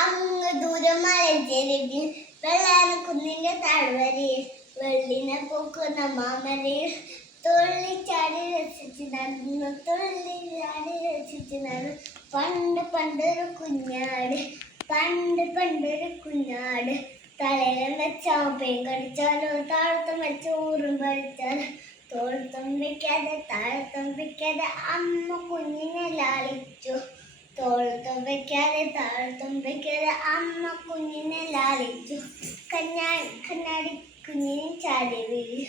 അങ്ങ് ദൂരം മലഞ്ചെരുവിൽ വെള്ളാന കുന്നിന്റെ താഴ്വരയിൽ വെള്ളിനെ പൂക്കുന്ന മാമലയിൽ തുള്ളിച്ചാടി രസിച്ച് നടന്നു പണ്ട് പണ്ടൊരു കുഞ്ഞാട് തലയിലും വെച്ച പേൻ കടിച്ചാലോ താഴത്തും വെച്ച ഊറും പഠിച്ചാലോ തോളത്തും വെക്കാതെ താഴത്തും വെക്കാതെ അമ്മ കുഞ്ഞിനെ ലാളിച്ചു തോളത്തും വെക്കാതെ താഴത്തും വെക്കാതെ അമ്മ കുഞ്ഞിനെ ലാളിച്ചു കണ്ണാടി കുഞ്ഞിനെ ചാടി വീഴു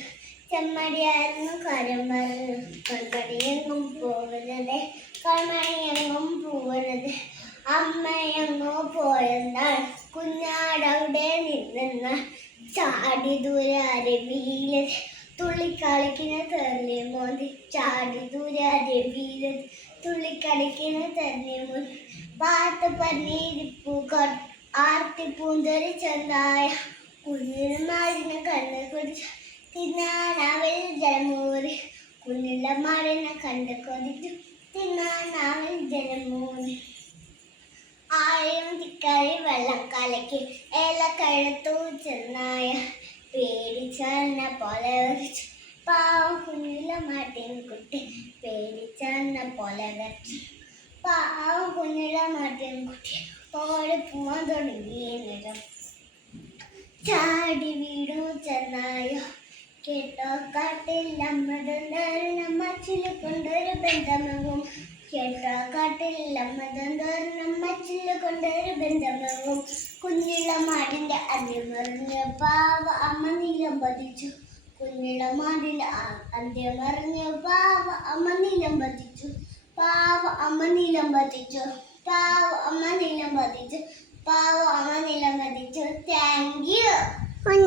ചെമ്മടിയായിരുന്നു കാര്യം പറഞ്ഞു കൺമണിയെങ്ങും പോവരുത് കൺമണിയെങ്ങും പോവരുത് അമ്മയെങ്ങോ പോയെന്നാൽ കുഞ്ഞാടവിടെ നിന്നെന്ന ചാടി ദൂരെ അരവിയിലെ തുള്ളിക്കളിക്കുന്ന തെറിഞ്ഞ മോന്തി ചാടി ദൂരെ അരവിയിലെ തുള്ളിക്കളിക്കുന്ന തെറിഞ്ഞ മോന്തി പാത്ത് പന്നീരിപ്പൂക്കോട്ട് ആർത്തി പൂന്തൊരു ചെന്നായ കുഞ്ഞിന് മാറിനെ കണ്ണ് കുടിച്ച് തിന്നാനാവിൽ ജലമൂറി കുഞ്ഞിന്റെ മാറിനെ കണ്ട് കൊതിച്ചു തിന്നാനാവിൽ ജലമൂറി ആഴം തിക്കാരി വെള്ളം കലക്കി ഏലക്കഴുത്തു ചെന്നായ പേടിച്ചെന്ന പോലെ വരച്ചു പാവം കുഞ്ഞിലെ മാട്ടിൻ കുട്ടി പേടിച്ചെന്ന പോലെ വരച്ചു പാവം കുഞ്ഞിലെ മാട്ടിൻ കുട്ടി ഓടി പോവാൻ തുടങ്ങിയ നേരം ചാടി വീടു ചെന്നായോ കേട്ടോ കാട്ടിൽ അമ്മച്ചില് കൊണ്ടൊരു ബന്ധമാകും കേട്ടോ കാട്ടിൽ അമ്മച്ചില് കൊണ്ടൊരു ബന്ധമാകും കുഞ്ഞിള മാടിന്റെ അന്യമറിഞ്ഞ് പാവ അമ്മ നിലം പതിച്ചു കുഞ്ഞിള മാടിന്റെ അന്ത്യമറിഞ്ഞ് പാവ അമ്മ നിലം പതിച്ചു പാവ അമ്മ നിലം പതിച്ചു പാവ അമ്മ നിലം പതിച്ചു പാവ അമ്മ നിലം പതിച്ചു താങ്ക് യു.